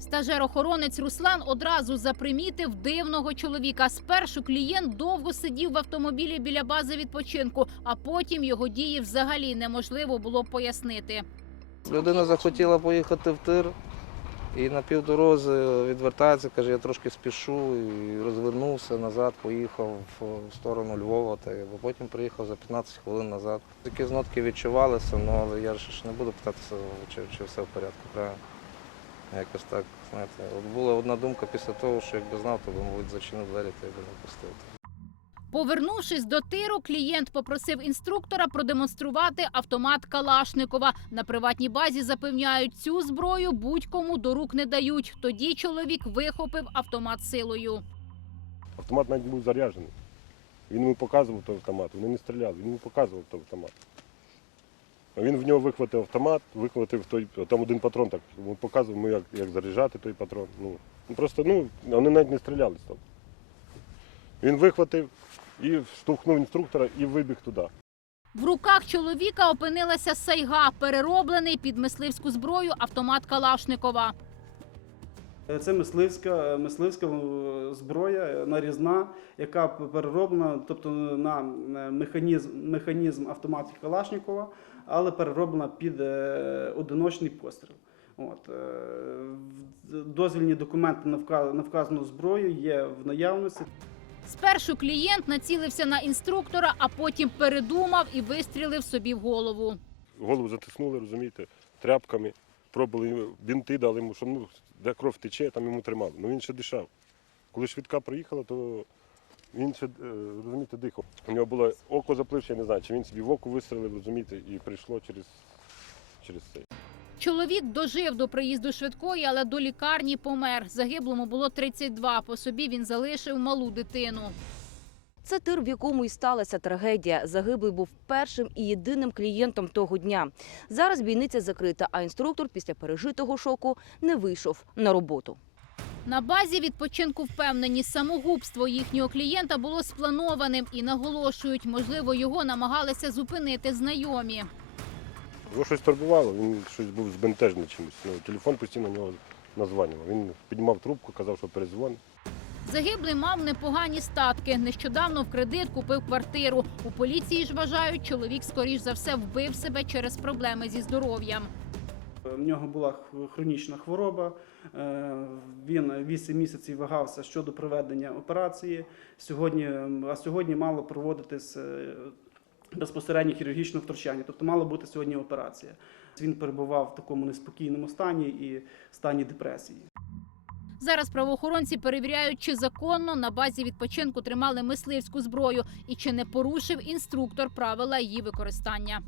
Стажер-охоронець Руслан одразу запримітив дивного чоловіка. Спершу клієнт довго сидів в автомобілі біля бази відпочинку, а потім його дії взагалі неможливо було пояснити. Людина захотіла поїхати в тир і на півдорозі відвертається, каже, я трошки спішу і розвернувся назад, поїхав в сторону Львова, та потім приїхав за 15 хвилин назад. Такі знотки відчувалися, ну, але я ж не буду питатися, чи, чи все в порядку, правильно. Якось так, знаєте. От була одна думка після того, що якби знав, то би, мабуть, зачинив двері та й би не пустив. Повернувшись до тиру, клієнт попросив інструктора продемонструвати автомат Калашникова. На приватній базі запевняють, цю зброю будь-кому до рук не дають. Тоді чоловік вихопив автомат силою. Автомат навіть був заряджений. Він йому показував той автомат, вони не стріляли, він йому показував той автомат. Він в нього вихватив автомат, вихватив той, там один патрон так показував, як, як заряджати той патрон. Ну, просто ну, вони навіть не стріляли там. Він вихватив і штовхнув інструктора і вибіг туди. В руках чоловіка опинилася сайга, перероблений під мисливську зброю автомат Калашникова. Це мисливська, мисливська е, зброя е, нарізна, яка перероблена, тобто на е, механізм, механізм автоматів Калашникова, але перероблена під е, одиночний постріл. От, е, в- дозвільні документи на вказану зброю є в наявності. Спершу клієнт націлився на інструктора, а потім передумав і вистрілив собі в голову. Голову затиснули, розумієте, тряпками, йому- бінти дали йому, що ну, де кров тече, там йому тримали. Ну він ще дишав. Коли швидка приїхала, то він ще, е, розумієте, дихав. У нього було око запливше, я не знаю, чи він собі в око вистрелив, розумієте, і прийшло через, через це. Чоловік дожив до приїзду швидкої, але до лікарні помер. Загиблому було 32. По собі він залишив малу дитину. Це тир, в якому і сталася трагедія. Загиблий був першим і єдиним клієнтом того дня. Зараз бійниця закрита, а інструктор після пережитого шоку не вийшов на роботу. На базі відпочинку впевнені, самогубство їхнього клієнта було спланованим і наголошують, можливо, його намагалися зупинити знайомі. Його щось турбувало, він щось був збентежений чимось. Ну, телефон постійно на нього названював. Він піднімав трубку, казав, що перезвонить. Загиблий мав непогані статки. Нещодавно в кредит купив квартиру. У поліції ж вважають, чоловік скоріш за все вбив себе через проблеми зі здоров'ям. В нього була хронічна хвороба. е, Він 8 місяців вагався щодо проведення операції. Сьогодні, а сьогодні мало проводитись е, безпосередньо хірургічне втручання, тобто мала бути сьогодні операція. Він перебував в такому неспокійному стані і стані депресії. Зараз правоохоронці перевіряють, чи законно на базі відпочинку тримали мисливську зброю і чи не порушив інструктор правила її використання.